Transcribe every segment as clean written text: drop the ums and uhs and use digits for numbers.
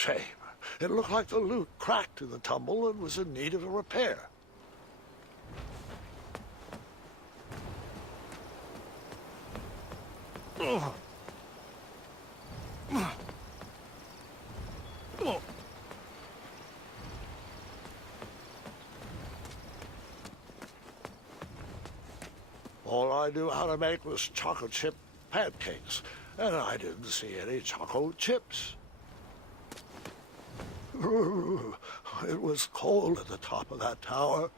shame. It looked like the lute cracked in the tumble and was in need of a repair. All I knew how to make was chocolate chip pancakes, and I didn't see any chocolate chips. It was cold at the top of that tower.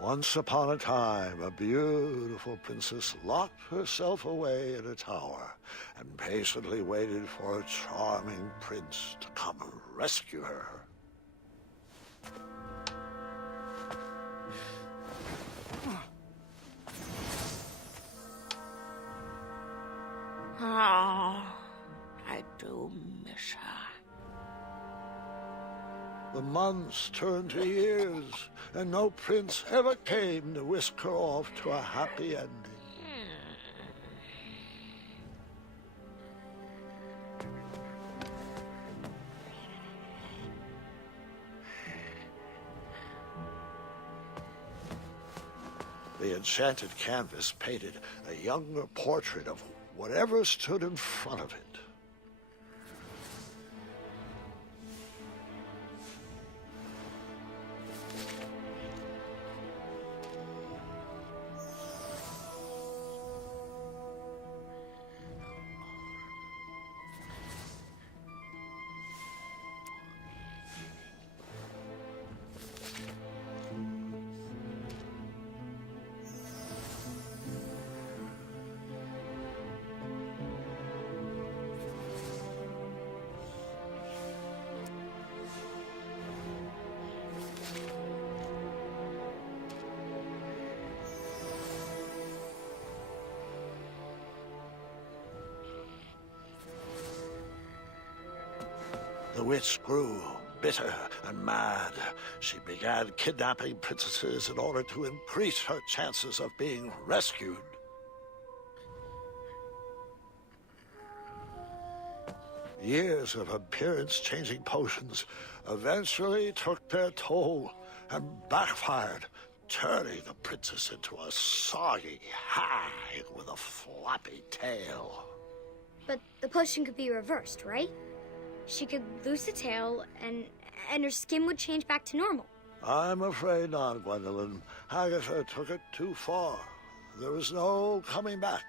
Once upon a time, a beautiful princess locked herself away in a tower and patiently waited for a charming prince to come rescue her. Oh, I do miss her. The months turned to years, and no prince ever came to whisk her off to a happy ending. The enchanted canvas painted a younger portrait of whatever stood in front of it. The witch grew bitter and mad. She began kidnapping princesses in order to increase her chances of being rescued. Years of appearance-changing potions eventually took their toll and backfired, turning the princess into a soggy hag with a floppy tail. But the potion could be reversed, right? She could lose the tail, and her skin would change back to normal. I'm afraid not, Gwendolyn. Agatha took it too far. There was no coming back.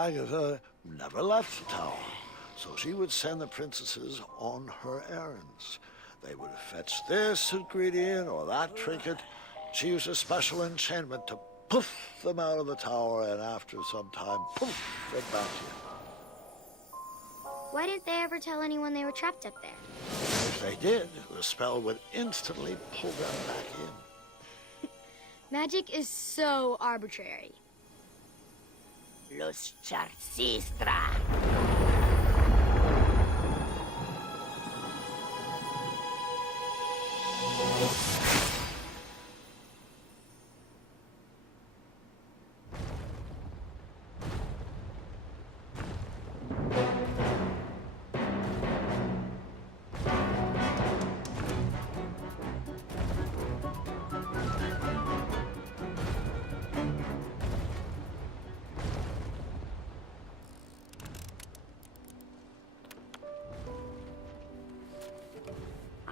Agatha never left the tower, so she would send the princesses on her errands. They would fetch this ingredient or that trinket. She used a special enchantment to poof them out of the tower, and after some time, poof, they're back here. Why didn't they ever tell anyone they were trapped up there? If they did, the spell would instantly pull them back in. Magic is so arbitrary. Los Charcistra.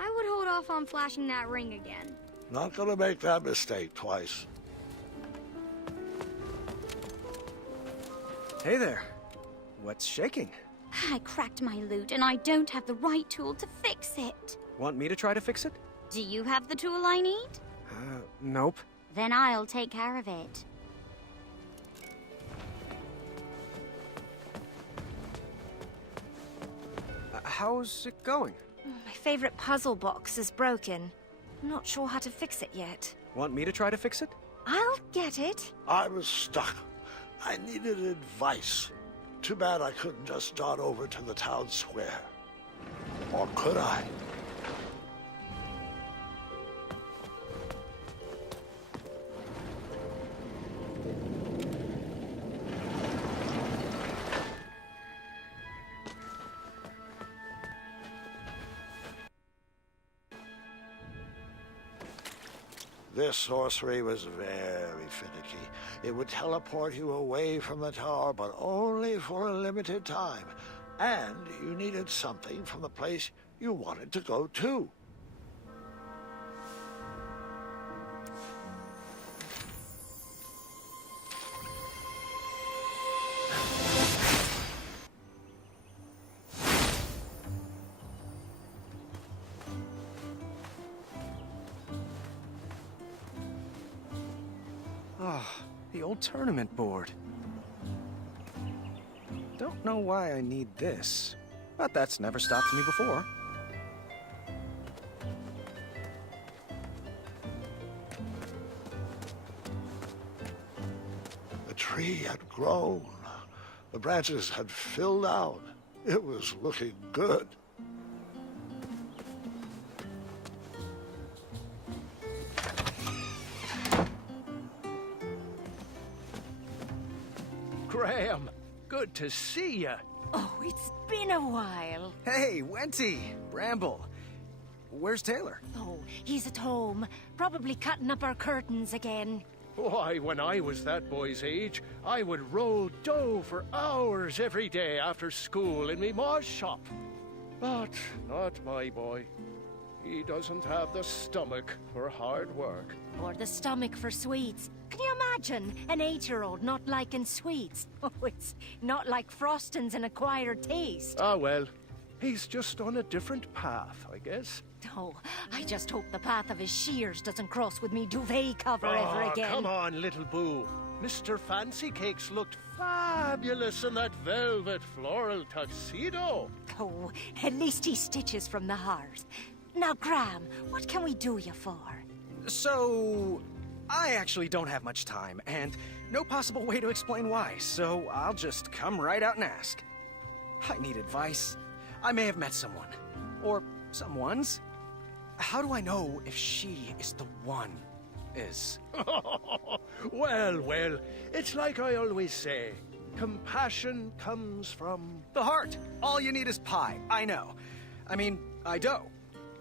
I would hold off on flashing that ring again. Not gonna make that mistake twice. Hey there. What's shaking? I cracked my lute and I don't have the right tool to fix it. Want me to try to fix it? Do you have the tool I need? Nope. Then I'll take care of it. How's it going? My favorite puzzle box is broken. I'm not sure how to fix it yet. Want me to try to fix it? I'll get it. I was stuck. I needed advice. Too bad I couldn't just dart over to the town square. Or could I? This sorcery was very finicky. It would teleport you away from the tower, but only for a limited time. And you needed something from the place you wanted to go to. The old tournament board. Don't know why I need this, but that's never stopped me before. The tree had grown. The branches had filled out. It was looking good. Graham, good to see you. Oh, it's been a while. Hey, Wenty! Bramble! Where's Taylor? Oh, he's at home. Probably cutting up our curtains again. Why, when I was that boy's age, I would roll dough for hours every day after school in me ma's shop. But not my boy. He doesn't have the stomach for hard work. Or the stomach for sweets. Can you imagine an 8-year-old not liking sweets? Oh, it's not like frosting's an acquired taste. Ah, well, he's just on a different path, I guess. Oh, I just hope the path of his shears doesn't cross with me duvet cover ever again. Come on, little boo. Mr. Fancy Cakes looked fabulous in that velvet floral tuxedo. Oh, at least he stitches from the heart. Now, Graham, what can we do you for? So, I actually don't have much time, and no possible way to explain why, so I'll just come right out and ask. I need advice. I may have met someone. Or someone's. How do I know if she is the one? Well, well, it's like I always say. Compassion comes from... The heart! All you need is pie, I know. I mean, I dough.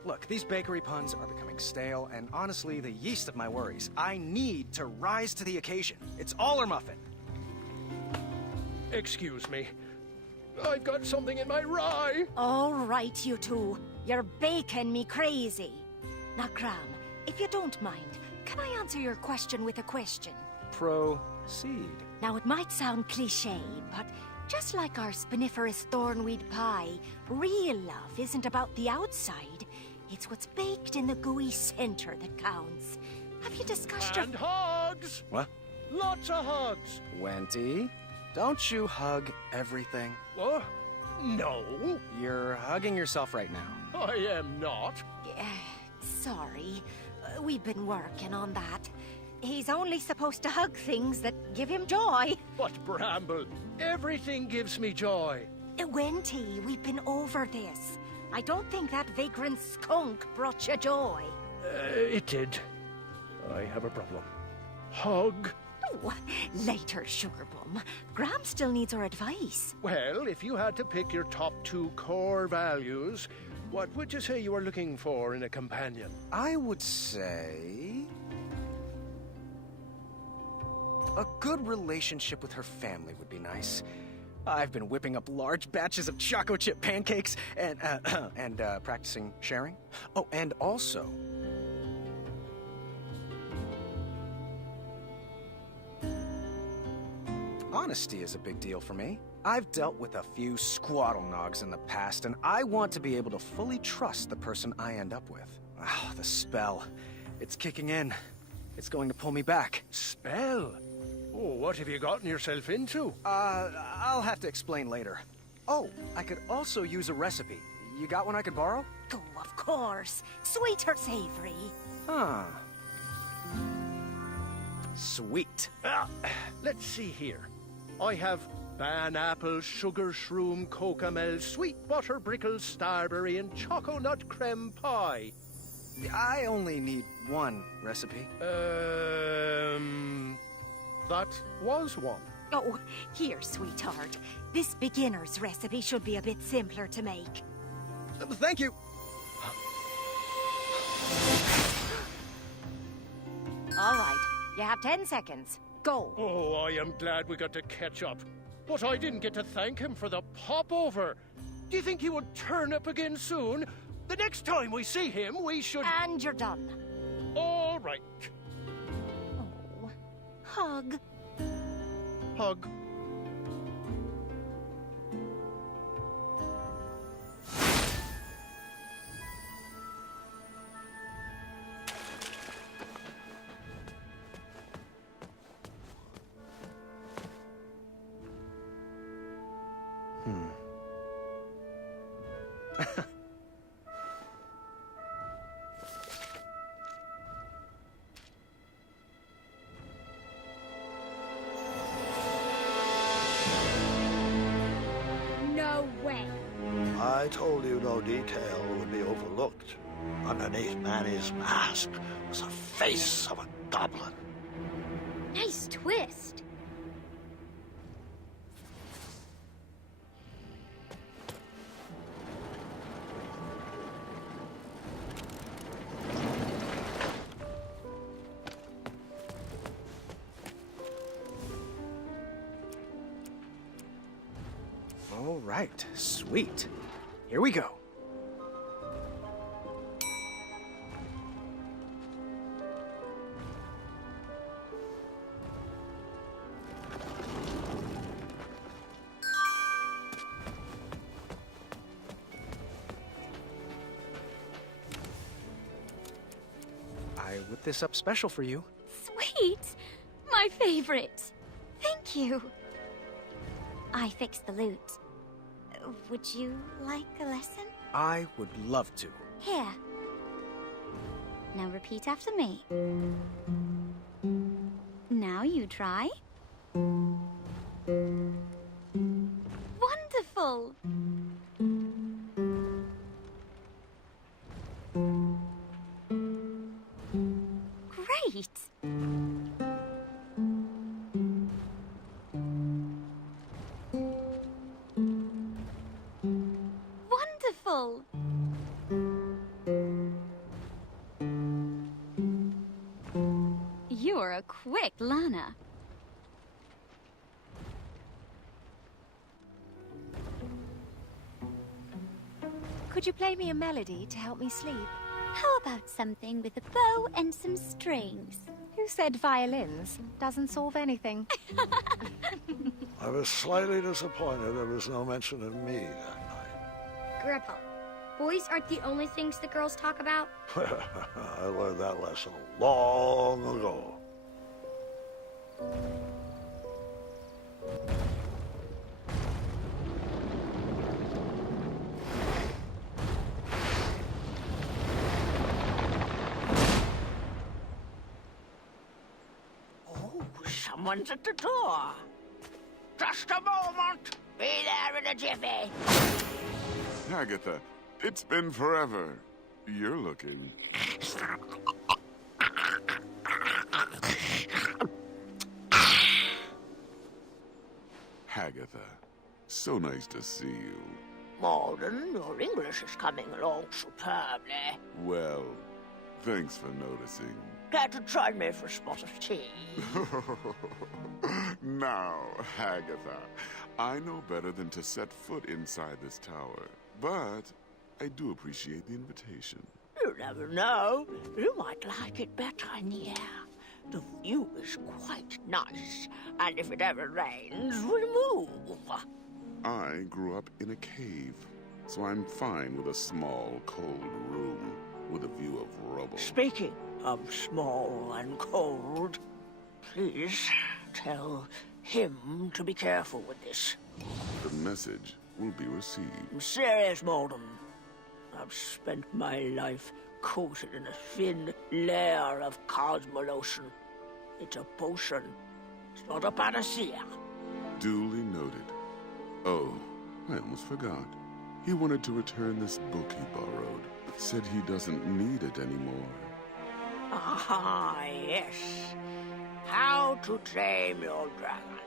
Look, these bakery puns are becoming stale, and honestly, the yeast of my worries. I need to rise to the occasion. It's all or muffin. Excuse me. I've got something in my rye. All right, you two. You're baking me crazy. Now, Graham, if you don't mind, can I answer your question with a question? Proceed. Now, it might sound cliché, but just like our spiniferous thornweed pie, real love isn't about the outside. It's what's baked in the gooey center that counts. Have you discussed And hugs! What? Lots of hugs! Wendy, don't you hug everything? What? No, You're hugging yourself right now. I am not. Sorry. We've been working on that. He's only supposed to hug things that give him joy. But Bramble, everything gives me joy. Wenty, we've been over this. I don't think that vagrant skunk brought you joy. It did. I have a problem. Hug? Oh, later, Sugarbum. Graham still needs our advice. Well, if you had to pick your top 2 core values, what would you say you were looking for in a companion? I would say... a good relationship with her family would be nice. I've been whipping up large batches of choco chip pancakes and practicing sharing. Oh, and also... honesty is a big deal for me. I've dealt with a few squaddle-nogs in the past, and I want to be able to fully trust the person I end up with. Ah, the spell. It's kicking in. It's going to pull me back. Spell? Oh, what have you gotten yourself into? I'll have to explain later. Oh, I could also use a recipe. You got one I could borrow? Oh, of course. Sweet or savory? Huh. Sweet. Let's see here. I have ban-apple, sugar shroom, cocamel, sweet butter brickle, starberry, and choco nut creme pie. I only need one recipe. That was one. Oh, here, sweetheart. This beginner's recipe should be a bit simpler to make. Thank you. All right, you have 10 seconds. Go. Oh, I am glad we got to catch up. But I didn't get to thank him for the popover. Do you think he would turn up again soon? The next time we see him, we should... And you're done. All right. Oh, hug. Hug. No way. I told you no detail would be overlooked. Underneath Manny's mask was the face of a goblin. Nice twist. All right, sweet. Here we go. I whipped this up special for you. Sweet! My favorite. Thank you. I fixed the loot. Would you like a lesson? I would love to. Here. Now repeat after me. Now you try. Wonderful! Great! Wonderful! You're a quick learner. Could you play me a melody to help me sleep? How about something with a bow and some strings? Who said violins? Doesn't solve anything. I was slightly disappointed there was no mention of me that night. Grandpa, boys aren't the only things the girls talk about. I learned that lesson long ago. Oh, someone's at the door. Just a moment. Be there in a jiffy. Agatha, it's been forever. You're looking. Agatha, so nice to see you. Malden, your English is coming along superbly. Well, thanks for noticing. Care to join me for a spot of tea? Now, Agatha, I know better than to set foot inside this tower, but I do appreciate the invitation. You never know. You might like it better in the air. The view is quite nice, and if it ever rains, we'll move. I grew up in a cave, so I'm fine with a small, cold room with a view of rubble. Speaking of small and cold, please tell him to be careful with this. The message will be received. I'm serious, Malden. I've spent my life coated in a thin layer of cosmolotion. It's a potion. It's not a panacea. Duly noted. Oh, I almost forgot. He wanted to return this book he borrowed, but said he doesn't need it anymore. Ah, yes. How to Tame Your Dragon.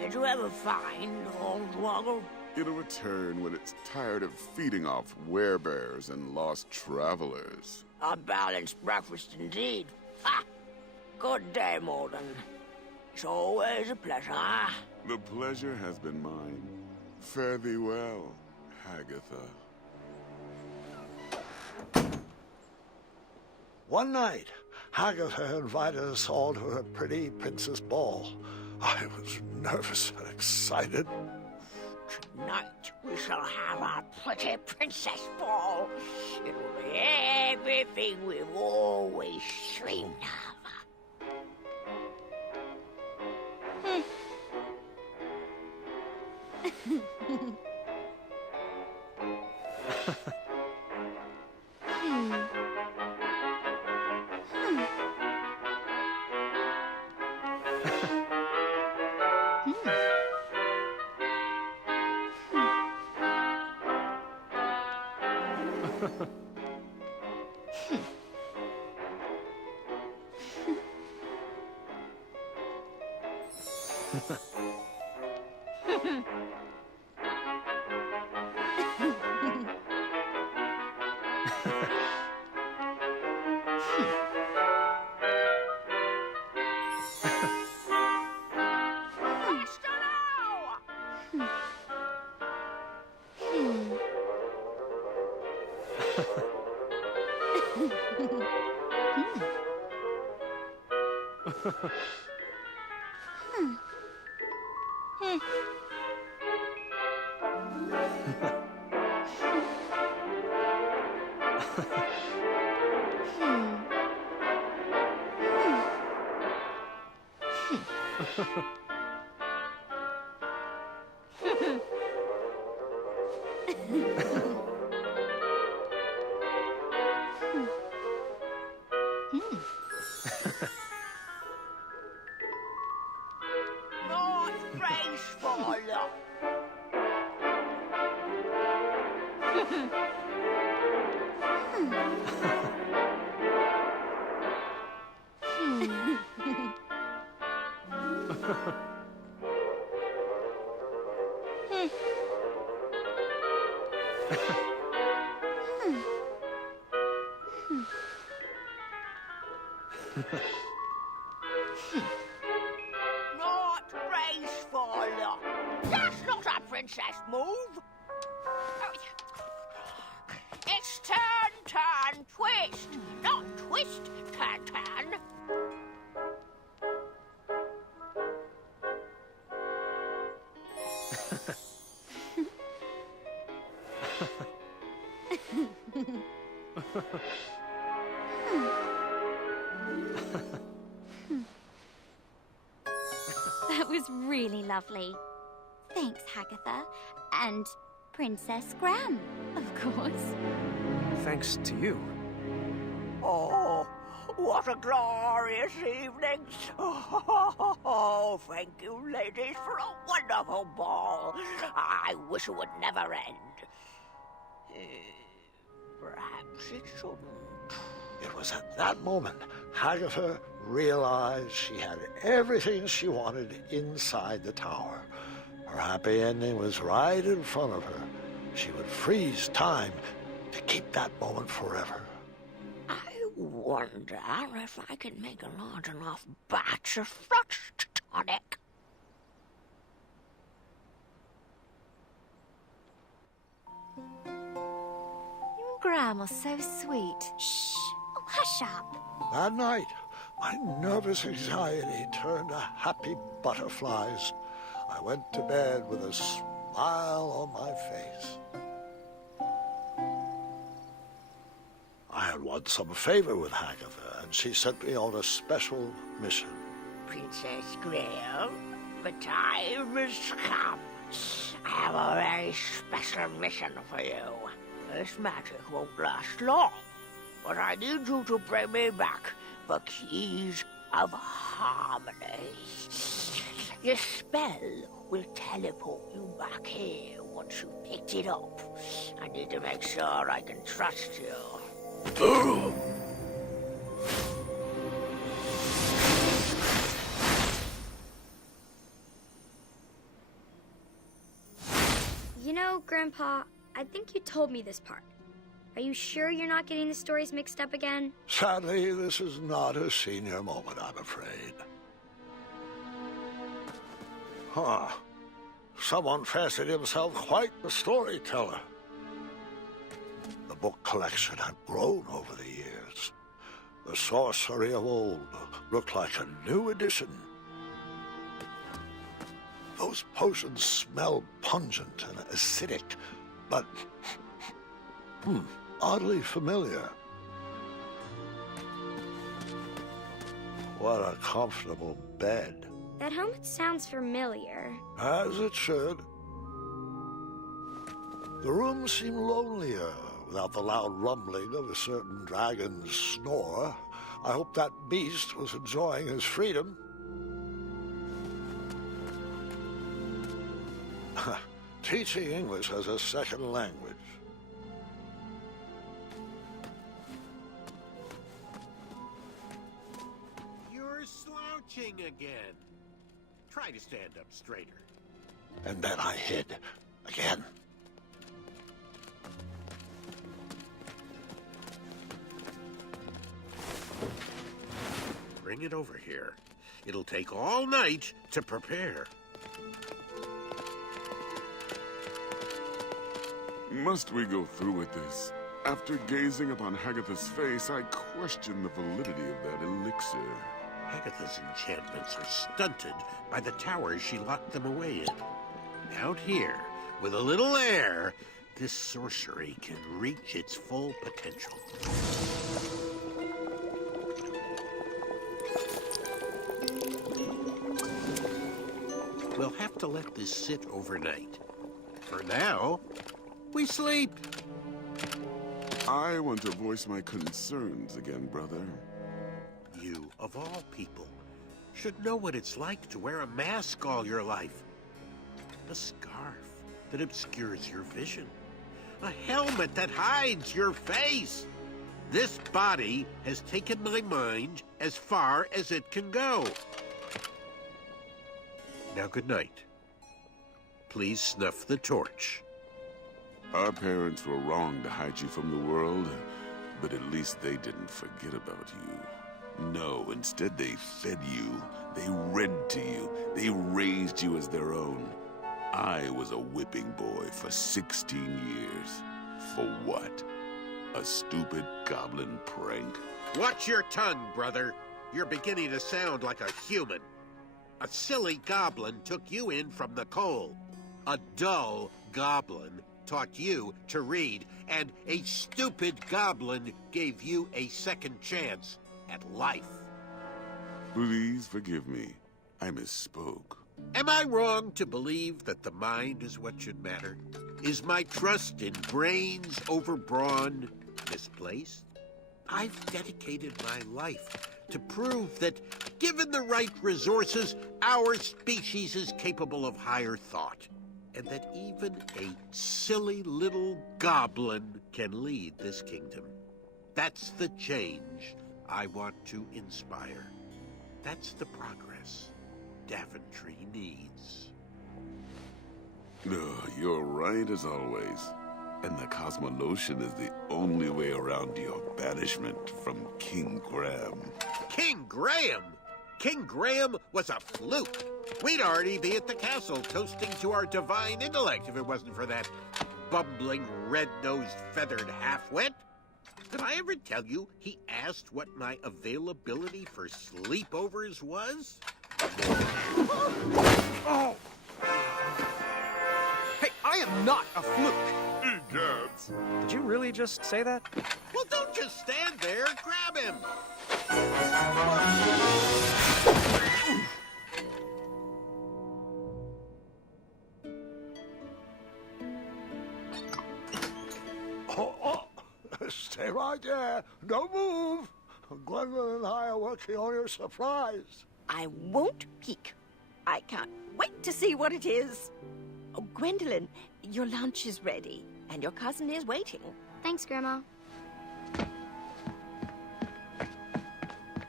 Did you ever find Hornswoggle? It'll return when it's tired of feeding off werebears and lost travelers. A balanced breakfast indeed. Ha! Good day, Malden. It's always a pleasure. The pleasure has been mine. Fare thee well, Agatha. One night, Agatha invited us all to her pretty princess ball. I was nervous and excited. Tonight we shall have our pretty princess ball. It will be everything we've always dreamed of. Not graceful. Not graceful. That's not a princess move. It's turn, turn, twist. Not twist, turn, turn. That was really lovely. Thanks, Hagatha. And Princess Graham, of course. Thanks to you. Oh, what a glorious evening. Oh, thank you, ladies, for a wonderful ball. I wish it would never end. Perhaps it shouldn't. It was at that moment Hagatha realized she had everything she wanted inside the tower. Her happy ending was right in front of her. She would freeze time to keep that moment forever. I wonder if I can make a large enough batch of frost tonic. Grandma's so sweet. Shh. Oh, hush up. That night, my nervous anxiety turned to happy butterflies. I went to bed with a smile on my face. I had won some favor with Hagatha, and she sent me on a special mission. Princess Graham, the time has come. I have a very special mission for you. This magic won't last long, but I need you to bring me back the keys of harmony. Your spell will teleport you back here once you've picked it up. I need to make sure I can trust you. You know, Grandpa, I think you told me this part. Are you sure you're not getting the stories mixed up again? Sadly, this is not a senior moment, I'm afraid. Huh. Someone fancied himself quite the storyteller. The book collection had grown over the years. The sorcery of old looked like a new edition. Those potions smelled pungent and acidic, but oddly familiar. What a comfortable bed. That helmet sounds familiar. As it should. The room seemed lonelier without the loud rumbling of a certain dragon's snore. I hope that beast was enjoying his freedom. Teaching English as a second language. You're slouching again. Try to stand up straighter. And then I hid again. Bring it over here. It'll take all night to prepare. Must we go through with this? After gazing upon Hagatha's face, I question the validity of that elixir. Agatha's enchantments are stunted by the towers she locked them away in. Out here, with a little air, this sorcery can reach its full potential. We'll have to let this sit overnight. For now, we sleep. I want to voice my concerns again, brother. You, of all people, should know what it's like to wear a mask all your life. A scarf that obscures your vision. A helmet that hides your face. This body has taken my mind as far as it can go. Now, good night. Please snuff the torch. Our parents were wrong to hide you from the world, but at least they didn't forget about you. No, instead they fed you, they read to you, they raised you as their own. I was a whipping boy for 16 years. For what? A stupid goblin prank? Watch your tongue, brother. You're beginning to sound like a human. A silly goblin took you in from the cold. A dull goblin taught you to read, and a stupid goblin gave you a second chance at life. Please forgive me. I misspoke. Am I wrong to believe that the mind is what should matter? Is my trust in brains over brawn misplaced? I've dedicated my life to prove that, given the right resources, our species is capable of higher thought, and that even a silly little goblin can lead this kingdom. That's the change I want to inspire. That's the progress Daventry needs. You're right as always. And the Cosmolotion is the only way around your banishment from King Graham. King Graham? King Graham was a fluke. We'd already be at the castle toasting to our divine intellect if it wasn't for that bumbling, red-nosed, feathered half-wit. Did I ever tell you he asked what my availability for sleepovers was? Oh! Hey, I am not a fluke! Egads! Did you really just say that? Well, don't just stand there. Grab him. Oh, stay right there. Don't move. Gwendolyn and I are working on your surprise. I won't peek. I can't wait to see what it is. Oh, Gwendolyn, your lunch is ready, and your cousin is waiting. Thanks, Grandma.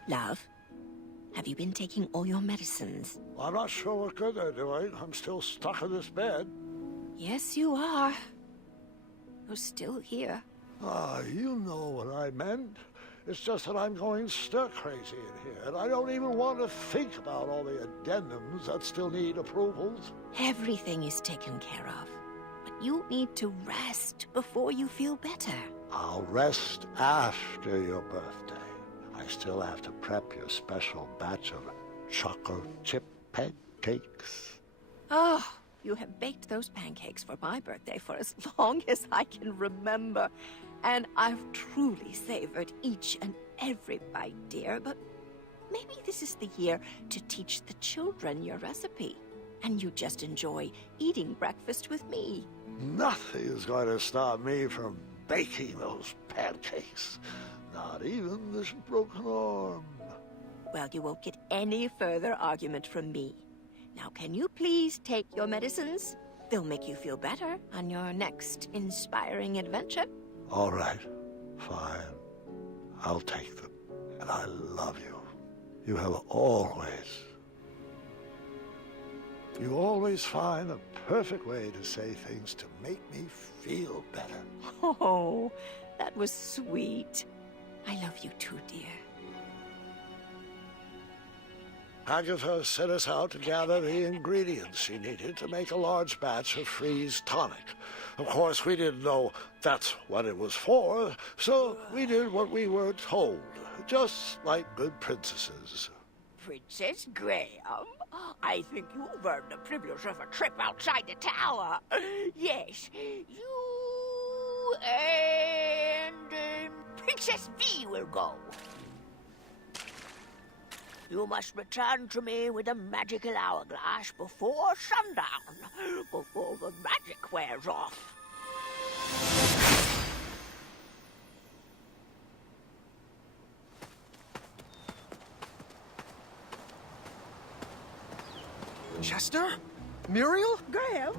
Love, have you been taking all your medicines? I'm not sure what good they're doing. I'm still stuck in this bed. Yes, you are. You're still here. Ah, you know what I meant. It's just that I'm going stir-crazy in here, and I don't even want to think about all the addendums that still need approvals. Everything is taken care of, but you need to rest before you feel better. I'll rest after your birthday. I still have to prep your special batch of chocolate chip pancakes. Oh, you have baked those pancakes for my birthday for as long as I can remember. And I've truly savored each and every bite, dear. But maybe this is the year to teach the children your recipe. And you just enjoy eating breakfast with me. Nothing is going to stop me from baking those pancakes. Not even this broken arm. Well, you won't get any further argument from me. Now, can you please take your medicines? They'll make you feel better on your next inspiring adventure. All right, fine. I'll take them. And I love you. You have always... You always find a perfect way to say things to make me feel better. Oh, that was sweet. I love you too, dear. Agatha sent us out to gather the ingredients she needed to make a large batch of freeze tonic. Of course, we didn't know that's what it was for, so we did what we were told, just like good princesses. Princess Graham, I think you've earned the privilege of a trip outside the tower. Yes, you and Princess V will go. You must return to me with a magical hourglass before sundown, before the magic wears off. Chester? Muriel? Graham?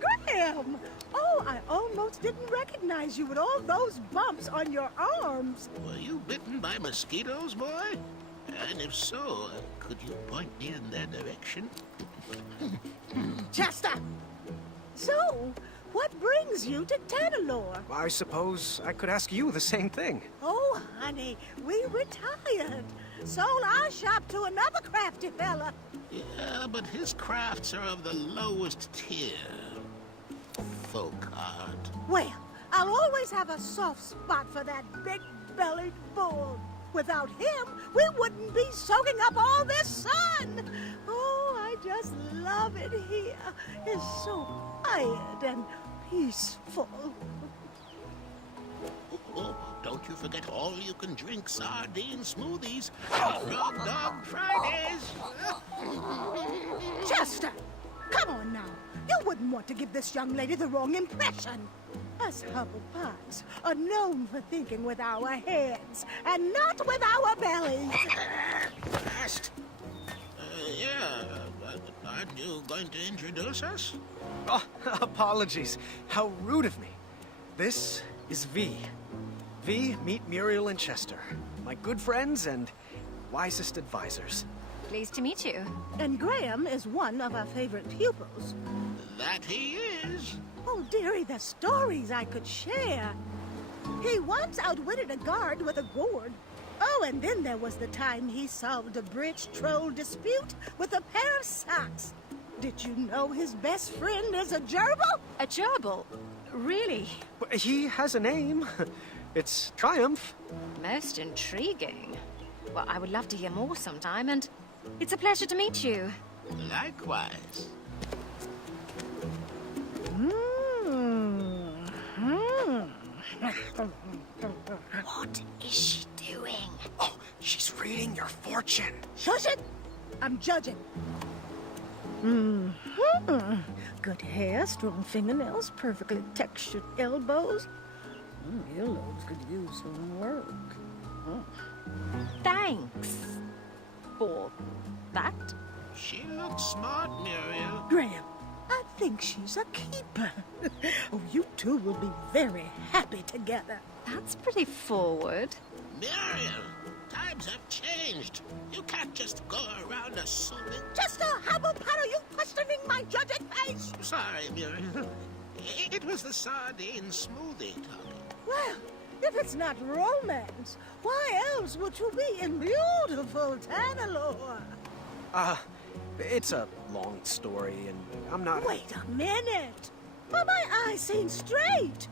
Graham! Oh, I almost didn't recognize you with all those bumps on your arms. Were you bitten by mosquitoes, boy? And if so, could you point me in their direction? Chester! So, what brings you to Tanalore? I suppose I could ask you the same thing. Oh, honey, we retired. Sold our shop to another crafty fella. Yeah, but his crafts are of the lowest tier. Folk art. Well, I'll always have a soft spot for that big-bellied bull. Without him, we wouldn't be soaking up all this sun. Oh, I just love it here. It's so quiet and peaceful. Oh, don't you forget all-you-can-drink sardine smoothies and Frog Dog Fridays. Chester, come on now. You wouldn't want to give this young lady the wrong impression. Us Hufflepuffs are known for thinking with our heads and not with our bellies. Fast. Aren't you going to introduce us? Oh, apologies. How rude of me. This is V. V, meet Muriel and Chester, my good friends and wisest advisors. Pleased to meet you. And Graham is one of our favorite pupils. That he is. Oh, dearie, the stories I could share. He once outwitted a guard with a gourd. Oh, and then there was the time he solved a bridge troll dispute with a pair of socks. Did you know his best friend is a gerbil? A gerbil? Really? He has a name. It's Triumph. Most intriguing. Well, I would love to hear more sometime, and it's a pleasure to meet you. Likewise. What is she doing? Oh, she's reading your fortune. Shush it! I'm judging. Good hair, strong fingernails, perfectly textured elbows. Earlobes could use some work. Thanks for that. She looks smart, Muriel. Graham, I think she's a keeper. Oh, you two will be very happy together. That's pretty forward. Muriel, times have changed. You can't just go around assuming. Chester, how about are you questioning my judging face? Sorry, Muriel. It was the sardine smoothie talking. Well, if it's not romance, why else would you be in beautiful Tanalore? It's a long story, and I'm not... Wait a minute. Are my eyes seen straight?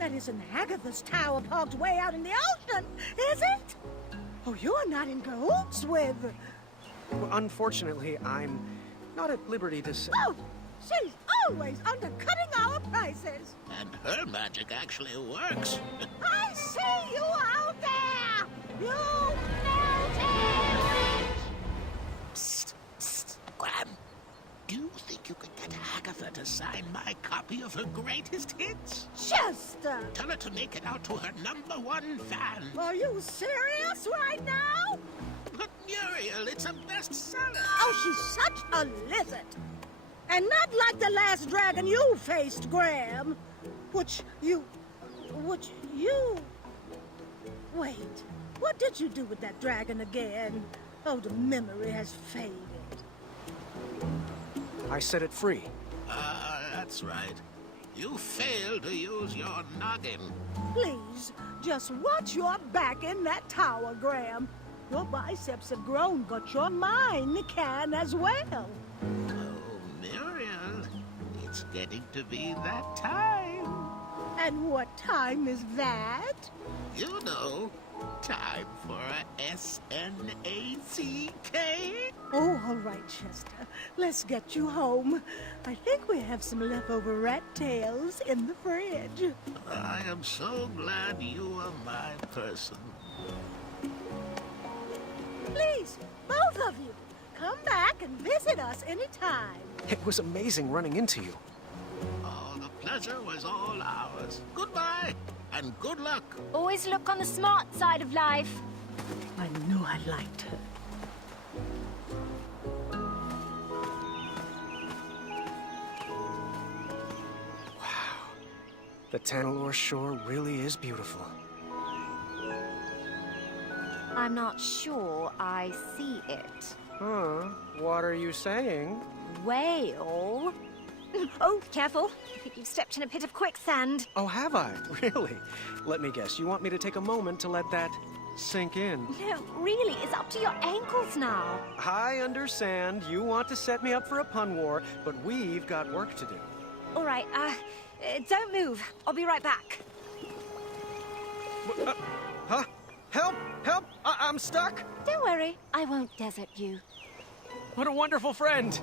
That isn't Agatha's tower parked way out in the ocean, is it? Oh, you're not in cahoots with... Well, unfortunately, I'm not at liberty to say... Oh, she's always undercutting our prices. And her magic actually works. I see you out there! You melted! Psst, psst. Graham, do you think you could get Agatha to sign my copy of her greatest hits? Chester! Tell her to make it out to her #1 fan. Are you serious right now? But Muriel, it's a bestseller. Oh, she's such a lizard. And not like the last dragon you faced, Graham. Which you... Wait, what did you do with that dragon again? Oh, the memory has faded. I set it free. That's right. You failed to use your noggin. Please, just watch your back in that tower, Graham. Your biceps have grown, but your mind can as well. Oh, Muriel, it's getting to be that time. And what time is that? You know, time for a S-N-A-C-K. Oh, all right, Chester. Let's get you home. I think we have some leftover rat tails in the fridge. I am so glad you are my person. Please, both of you, come back and visit us anytime. It was amazing running into you. Oh, the pleasure was all ours. Goodbye, and good luck. Always look on the smart side of life. I knew I liked her. The Tanalore shore really is beautiful. I'm not sure I see it. Huh? What are you saying? Whale? Oh, careful. I think you've stepped in a pit of quicksand. Oh, have I? Really? Let me guess, you want me to take a moment to let that sink in? No, really, it's up to your ankles now. I understand you want to set me up for a pun war, but we've got work to do. All right, don't move. I'll be right back. Huh? Help! Help! I'm stuck! Don't worry, I won't desert you. What a wonderful friend!